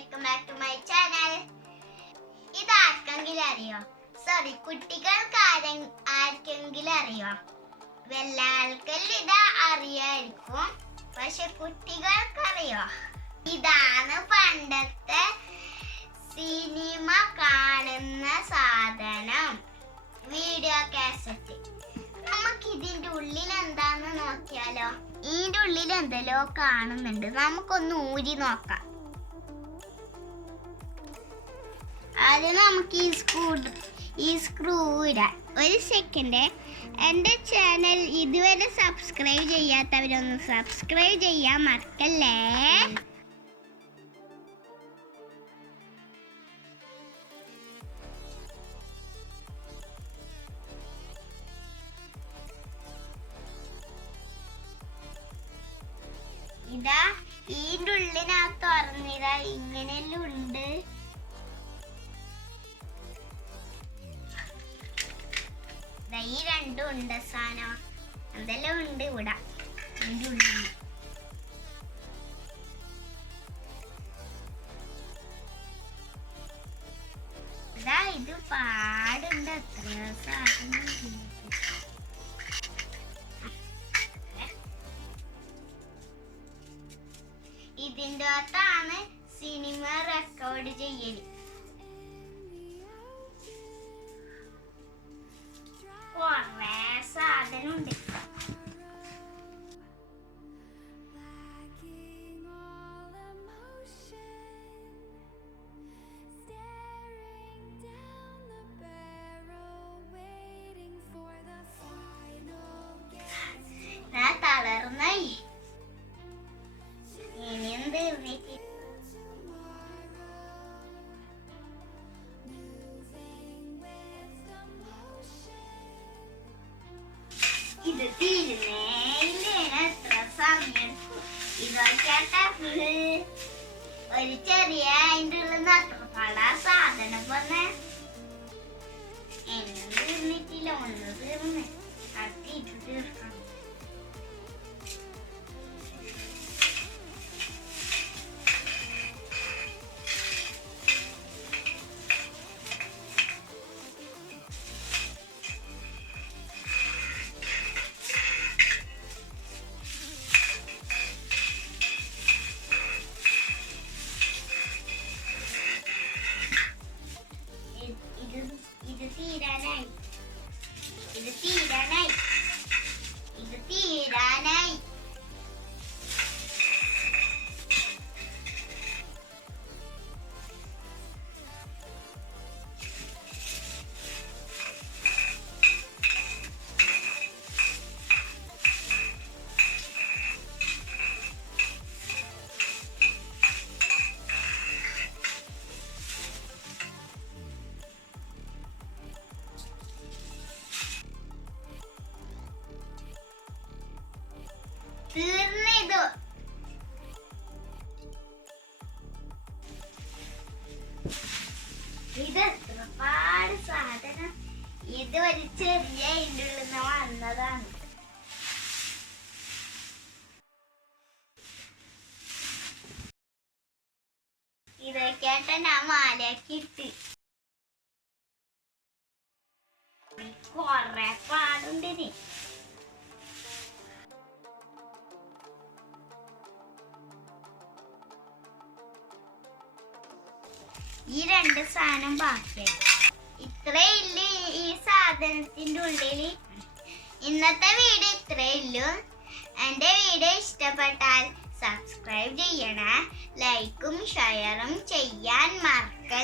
Welcome back to my channel. ഇത് ആർക്കെങ്കിലും അറിയോ? സോറി, കുട്ടികൾക്ക് ആർക്കെങ്കിലും അറിയോ? വല്ല ആൾക്കെല്ലാം ഇത് അറിയായിരിക്കും, പക്ഷെ കുട്ടികൾക്ക് അറിയോ? ഇതാണ് പണ്ടത്തെ സിനിമ കാണുന്ന സാധനം, വീഡിയോ കാസറ്റ്. നമുക്ക് ഇതിന്റെ ഉള്ളിൽ എന്താന്ന് നോക്കിയാലോ? ഇതിന്റെ ഉള്ളിൽ എന്തെല്ലോ കാണുന്നുണ്ട്, നമുക്കൊന്ന് ഊരി നോക്കാം. ആദ്യം നമുക്ക് ഈ സ്ക്രൂ ഇടാം. ഒരു സെക്കൻഡ്. എൻ്റെ ചാനൽ ഇതുവരെ സബ്സ്ക്രൈബ് ചെയ്യാത്തവരൊന്ന് സബ്സ്ക്രൈബ് ചെയ്യാൻ മറക്കല്ലേ. ഇതാ ഇതിൻ്റെ ഉള്ളിനകത്ത് തുറന്നിതാ ഇങ്ങനെയെല്ലാം ഉണ്ട്. ഈ രണ്ടും ഉണ്ട് സാധനം, എന്തെല്ലാം ഉണ്ട് ഇവിടെ ഇതിൻ്റെ ഉള്ളിൽ. ഇതാ ഇത് പാടുണ്ട്, എത്രയോ സാധനം. ഇതിൻ്റെ അകത്താണ് സിനിമ റെക്കോർഡ് ചെയ്യല്. കുറേ സാധനമുണ്ട്. ഞാൻ തളർന്നായി. ഇനിയെന്ത് ഇത് തീരുന്നേയില്ലേ? എത്ര സമയം ഇതൊക്കെ ഒരു ചെറിയ അതിൻ്റെ ഉള്ളിൽ നട്ടപ്പാട സാധനം വന്ന് എന്നും തീർന്നിട്ടില്ല. ഒന്ന് തീർന്ന് കത്തിയിട്ട് തീർക്കണം. ഇത് തീരാനായി. തീർന്നിതു. ഇത് ഒരുപാട് സാധനം. ഇത് ഒരു ചെറിയ ഇതിൻ്റെ ഉള്ളിൽ നിന്ന് വന്നതാണ്. ഇതൊക്കെയായിട്ട് ഞാൻ മാലയാക്കി ഇട്ട്. കൊറേ പാടുണ്ട്. ഈ രണ്ട് സാധനം ബാക്കിയായി. ഇത്രേ ഇല്ല ഈ സാധനത്തിൻ്റെ ഉള്ളിൽ. ഇന്നത്തെ വീഡിയോ ഇത്രേ ഉള്ളൂ. എൻ്റെ വീഡിയോ ഇഷ്ടപ്പെട്ടാൽ സബ്സ്ക്രൈബ് ചെയ്യണേ, ലൈക്കും ഷെയറും ചെയ്യാൻ മറക്കരുത്.